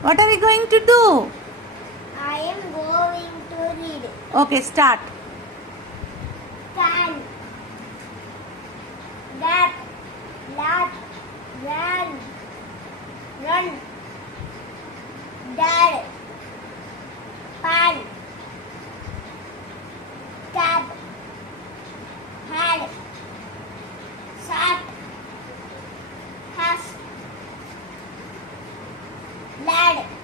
What are we going to do? I am going to read. Okay, start. Can, gap, lat, ran, run, dad, pan, cab, had, sat, has, lad.